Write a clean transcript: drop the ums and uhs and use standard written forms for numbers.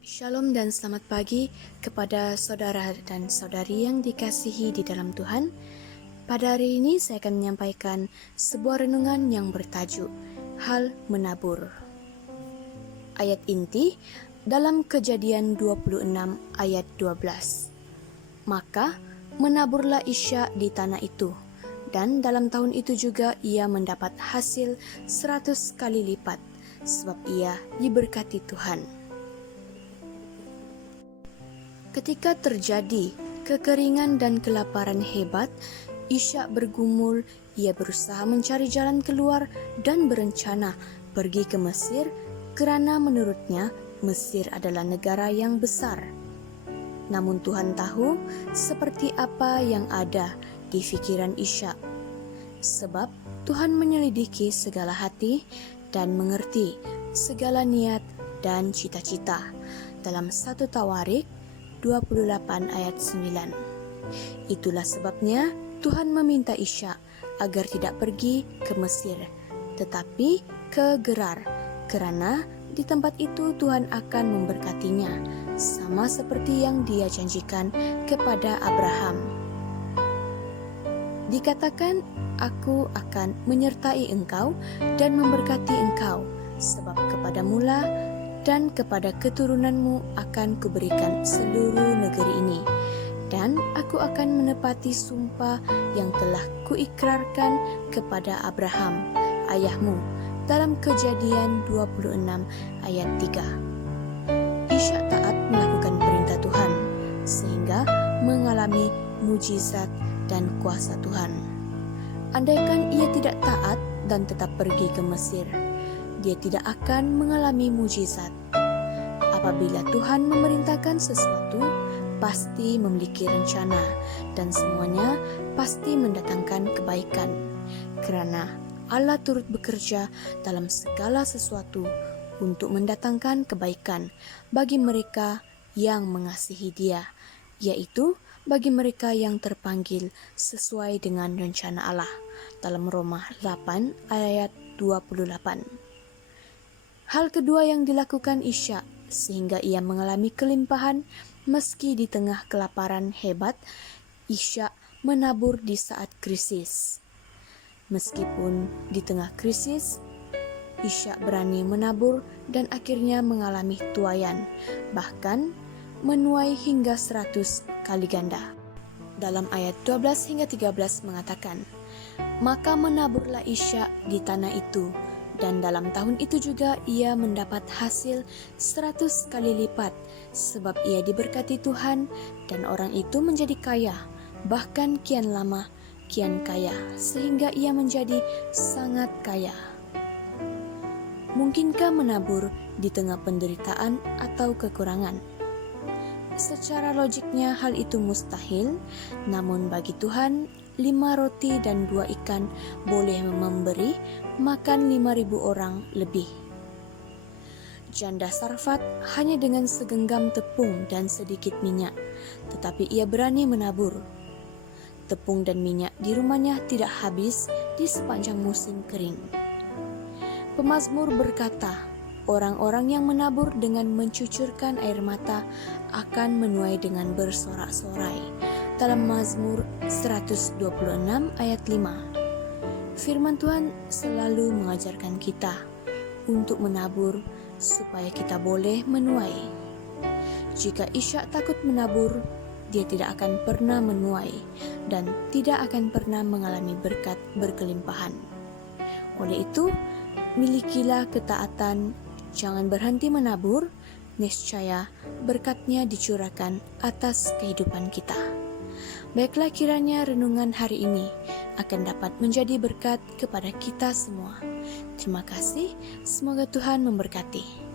Shalom dan selamat pagi kepada saudara dan saudari yang dikasihi di dalam Tuhan. Pada hari ini saya akan menyampaikan sebuah renungan yang bertajuk Hal Menabur. Ayat inti dalam Kejadian 26 ayat 12. Maka menaburlah Ishak di tanah itu, dan dalam tahun itu juga ia mendapat hasil 100 kali lipat, sebab ia diberkati Tuhan. Ketika terjadi kekeringan dan kelaparan hebat, Ishak bergumul. Ia berusaha mencari jalan keluar dan berencana pergi ke Mesir kerana menurutnya Mesir adalah negara yang besar. Namun Tuhan tahu seperti apa yang ada di pikiran Ishak, sebab Tuhan menyelidiki segala hati dan mengerti segala niat dan cita-cita. Dalam 1 Tawarik 28 ayat 9. Itulah sebabnya Tuhan meminta Ishak agar tidak pergi ke Mesir, tetapi ke Gerar, kerana di tempat itu Tuhan akan memberkatinya, sama seperti yang Dia janjikan kepada Abraham. Dikatakan, "Aku akan menyertai engkau dan memberkati engkau, sebab kepadamulah dan kepada keturunanmu akan kuberikan seluruh negeri ini, dan aku akan menepati sumpah yang telah kuikrarkan kepada Abraham, ayahmu." Dalam Kejadian 26 ayat 3. Ishak taat melakukan perintah Tuhan, sehingga mengalami mujizat dan kuasa Tuhan. Andaikan ia tidak taat dan tetap pergi ke Mesir, dia tidak akan mengalami mujizat. Apabila Tuhan memerintahkan sesuatu, pasti memiliki rencana, dan semuanya pasti mendatangkan kebaikan. Kerana Allah turut bekerja dalam segala sesuatu untuk mendatangkan kebaikan bagi mereka yang mengasihi Dia, yaitu bagi mereka yang terpanggil sesuai dengan rencana Allah. Dalam Roma 8 ayat 28. Hal kedua yang dilakukan Ishak sehingga ia mengalami kelimpahan meski di tengah kelaparan hebat, Ishak menabur di saat krisis. Meskipun di tengah krisis, Ishak berani menabur dan akhirnya mengalami tuaian, bahkan menuai hingga 100 kali ganda. Dalam ayat 12 hingga 13 mengatakan, "Maka menaburlah Ishak di tanah itu, dan dalam tahun itu juga ia mendapat hasil 100 kali lipat, sebab ia diberkati Tuhan, dan orang itu menjadi kaya, bahkan kian lama kian kaya, sehingga ia menjadi sangat kaya." Mungkinkah menabur di tengah penderitaan atau kekurangan? Secara logiknya hal itu mustahil, namun bagi Tuhan 5 roti dan 2 ikan boleh memberi makan 5.000 orang lebih. Janda Sarfat hanya dengan segenggam tepung dan sedikit minyak, tetapi ia berani menabur. Tepung dan minyak di rumahnya tidak habis di sepanjang musim kering. Pemazmur berkata, orang-orang yang menabur dengan mencucurkan air mata akan menuai dengan bersorak-sorai. Dalam Mazmur 126 ayat 5. Firman Tuhan selalu mengajarkan kita untuk menabur supaya kita boleh menuai. Jika Ishak takut menabur, dia tidak akan pernah menuai dan tidak akan pernah mengalami berkat berkelimpahan. Oleh itu, milikilah ketaatan, jangan berhenti menabur, niscaya berkatnya dicurahkan atas kehidupan kita. Baiklah, kiranya renungan hari ini akan dapat menjadi berkat kepada kita semua. Terima kasih, semoga Tuhan memberkati.